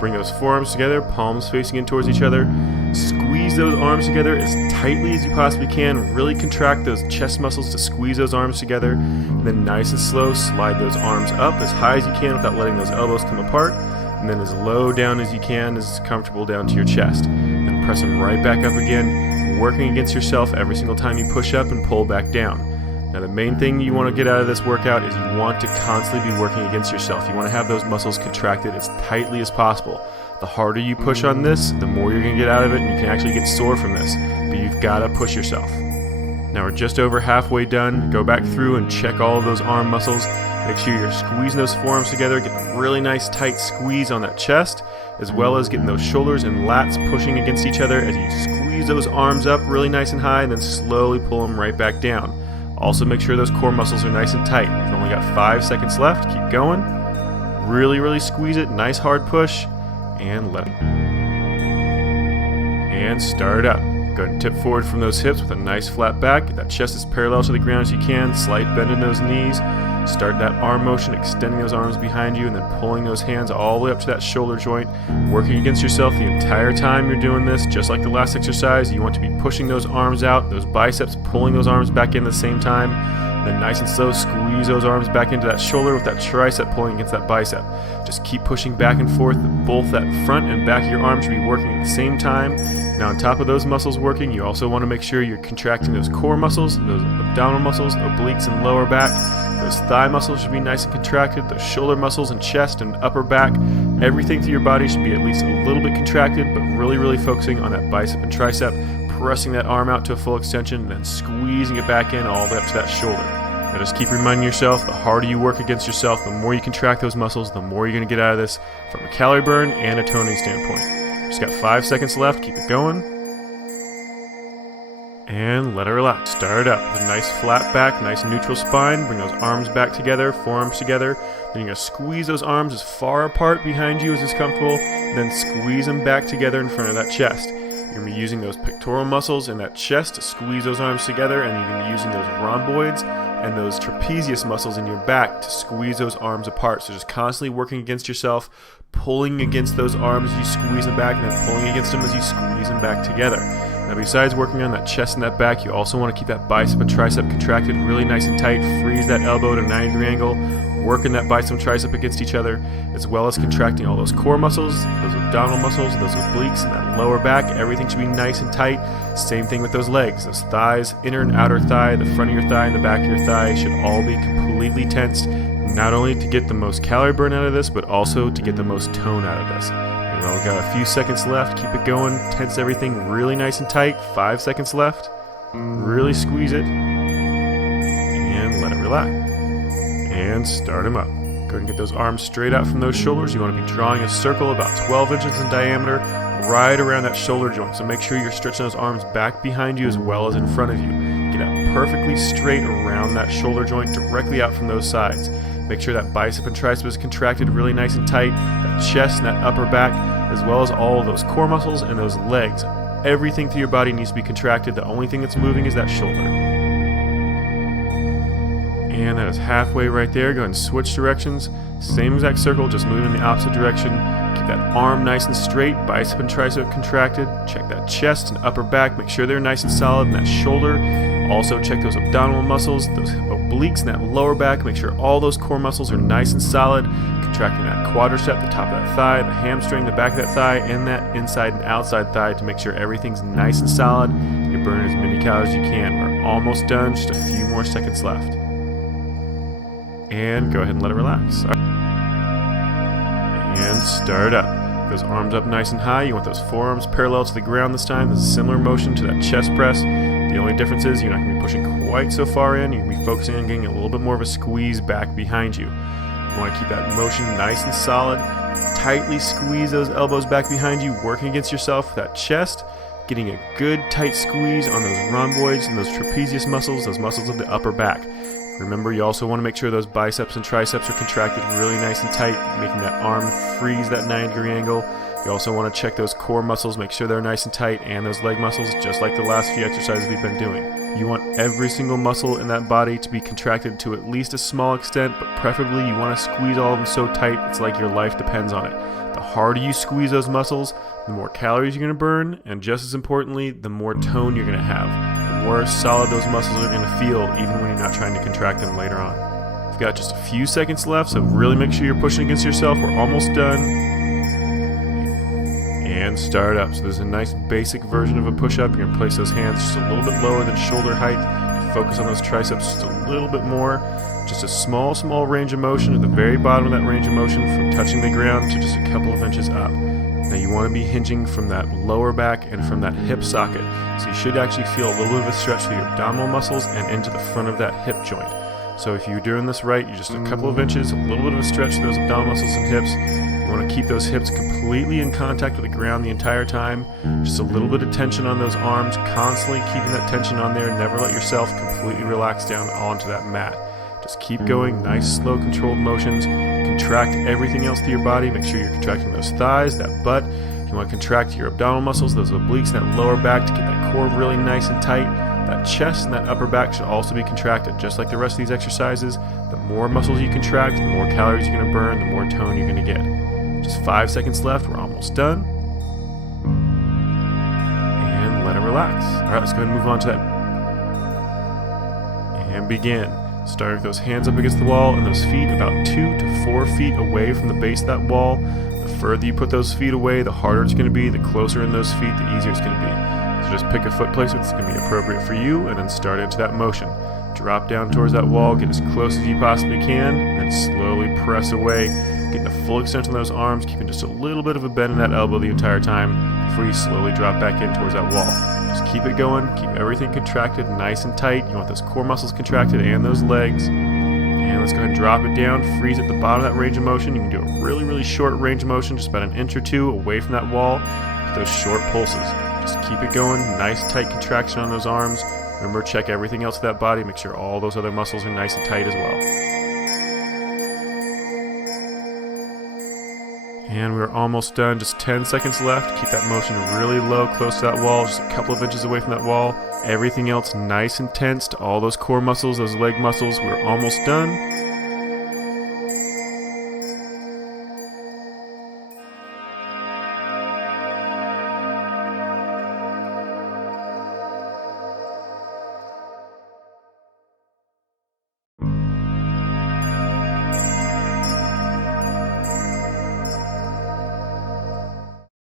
Bring those forearms together, palms facing in towards each other. Squeeze those arms together as tightly as you possibly can. Really contract those chest muscles to squeeze those arms together. And then nice and slow, slide those arms up as high as you can without letting those elbows come apart. And then as low down as you can, as comfortable down to your chest. Then press them right back up again, working against yourself every single time you push up and pull back down. Now the main thing you want to get out of this workout is you want to constantly be working against yourself. You want to have those muscles contracted as tightly as possible. The harder you push on this, the more you're going to get out of it, and you can actually get sore from this. But you've got to push yourself. Now we're just over halfway done. Go back through and check all of those arm muscles. Make sure you're squeezing those forearms together, getting a really nice tight squeeze on that chest, as well as getting those shoulders and lats pushing against each other as you squeeze those arms up really nice and high and then slowly pull them right back down. Also make sure those core muscles are nice and tight. You've only got 5 seconds left. Keep going. Really squeeze it. Nice hard push. And let it. And start up. Go ahead and tip forward from those hips with a nice flat back. Get that chest as parallel to the ground as you can. Slight bend in those knees. Start that arm motion, extending those arms behind you and then pulling those hands all the way up to that shoulder joint. Working against yourself the entire time you're doing this. Just like the last exercise, you want to be pushing those arms out, those biceps, pulling those arms back in at the same time. Then nice and slow, squeeze those arms back into that shoulder with that tricep pulling against that bicep. Just keep pushing back and forth. Both that front and back of your arms should be working at the same time. Now on top of those muscles working, you also want to make sure you're contracting those core muscles, those abdominal muscles, obliques and lower back. Those thigh muscles should be nice and contracted. Those shoulder muscles and chest and upper back. Everything through your body should be at least a little bit contracted, but really focusing on that bicep and tricep. Pressing that arm out to a full extension and then squeezing it back in all the way up to that shoulder. Now just keep reminding yourself, the harder you work against yourself, the more you contract those muscles, the more you're going to get out of this from a calorie burn and a toning standpoint. Just got 5 seconds left. Keep it going. And let it relax. Start it up with a nice flat back, nice neutral spine. Bring those arms back together, forearms together. Then you're going to squeeze those arms as far apart behind you as is comfortable. Then squeeze them back together in front of that chest. You're going to be using those pectoral muscles in that chest to squeeze those arms together, and you're going to be using those rhomboids and those trapezius muscles in your back to squeeze those arms apart. So just constantly working against yourself, pulling against those arms as you squeeze them back, and then pulling against them as you squeeze them back together. Now besides working on that chest and that back, you also want to keep that bicep and tricep contracted really nice and tight. Freeze that elbow at a 90-degree angle. Working that bicep and tricep against each other, as well as contracting all those core muscles, those abdominal muscles, those obliques, and that lower back. Everything should be nice and tight. Same thing with those legs, those thighs, inner and outer thigh, the front of your thigh and the back of your thigh should all be completely tensed, not only to get the most calorie burn out of this, but also to get the most tone out of this. And we've got a few seconds left. Keep it going. Tense everything really nice and tight. 5 seconds left. Really squeeze it. And let it relax. And start them up. Go ahead and get those arms straight out from those shoulders. You want to be drawing a circle about 12 inches in diameter right around that shoulder joint. So make sure you're stretching those arms back behind you as well as in front of you. Get that perfectly straight around that shoulder joint directly out from those sides. Make sure that bicep and tricep is contracted really nice and tight. That chest and that upper back, as well as all of those core muscles and those legs. Everything through your body needs to be contracted. The only thing that's moving is that shoulder. And that is halfway right there. Go ahead and switch directions. Same exact circle, just moving in the opposite direction. Keep that arm nice and straight, bicep and tricep contracted. Check that chest and upper back. Make sure they're nice and solid in that shoulder. Also check those abdominal muscles, those obliques and that lower back. Make sure all those core muscles are nice and solid. Contracting that quadricep, the top of that thigh, the hamstring, the back of that thigh, and that inside and outside thigh to make sure everything's nice and solid. You're burning as many calories as you can. We're almost done, just a few more seconds left. And go ahead and let it relax. And start up. Those arms up nice and high. You want those forearms parallel to the ground this time. This is a similar motion to that chest press. The only difference is you're not going to be pushing quite so far in. You're going to be focusing on getting a little bit more of a squeeze back behind you. You want to keep that motion nice and solid. Tightly squeeze those elbows back behind you, working against yourself with that chest. Getting a good tight squeeze on those rhomboids and those trapezius muscles, those muscles of the upper back. Remember, you also want to make sure those biceps and triceps are contracted really nice and tight, making that arm freeze that 90-degree angle. You also want to check those core muscles, make sure they're nice and tight, and those leg muscles, just like the last few exercises we've been doing. You want every single muscle in that body to be contracted to at least a small extent, but preferably you want to squeeze all of them so tight it's like your life depends on it. The The harder you squeeze those muscles, the more calories you're going to burn, and just as importantly, the more tone you're going to have. The more solid those muscles are going to feel, even when you're not trying to contract them later on. We've got just a few seconds left, so really make sure you're pushing against yourself. We're almost done. And start up. So there's a nice basic version of a push-up. You're going to place those hands just a little bit lower than shoulder height. Focus on those triceps just a little bit more. Just a small range of motion at the very bottom of that range of motion from touching the ground to just a couple of inches up. Now you want to be hinging from that lower back and from that hip socket. So you should actually feel a little bit of a stretch through your abdominal muscles and into the front of that hip joint. So if you're doing this right, you're just a couple of inches, a little bit of a stretch to those abdominal muscles and hips. You want to keep those hips completely in contact with the ground the entire time. Just a little bit of tension on those arms, constantly keeping that tension on there. Never let yourself completely relax down onto that mat. Just keep going, nice, slow, controlled motions. Contract everything else through your body. Make sure you're contracting those thighs, that butt. You want to contract your abdominal muscles, those obliques, that lower back to get that core really nice and tight. That chest and that upper back should also be contracted, just like the rest of these exercises. The more muscles you contract, the more calories you're going to burn, the more tone you're going to get. Just 5 seconds left. We're almost done. And let it relax. All right, let's go ahead and move on to that. And begin. Starting with those hands up against the wall and those feet about 2 to 4 feet away from the base of that wall. The further you put those feet away, the harder it's going to be. The closer in those feet, the easier it's going to be. So just pick a foot placement that's going to be appropriate for you and then start into that motion. Drop down towards that wall, get as close as you possibly can, and then slowly press away. Getting the full extension of those arms, keeping just a little bit of a bend in that elbow the entire time before you slowly drop back in towards that wall. Just keep it going, keep everything contracted nice and tight. You want those core muscles contracted and those legs. And let's go ahead and drop it down, freeze at the bottom of that range of motion. You can do a really short range of motion, just about an inch or two away from that wall with those short pulses. Just keep it going, nice tight contraction on those arms. Remember, check everything else of that body, make sure all those other muscles are nice and tight as well. And we're almost done, just 10 seconds left. Keep that motion really low, close to that wall, just a couple of inches away from that wall. Everything else nice and tense to all those core muscles, those leg muscles. We're almost done.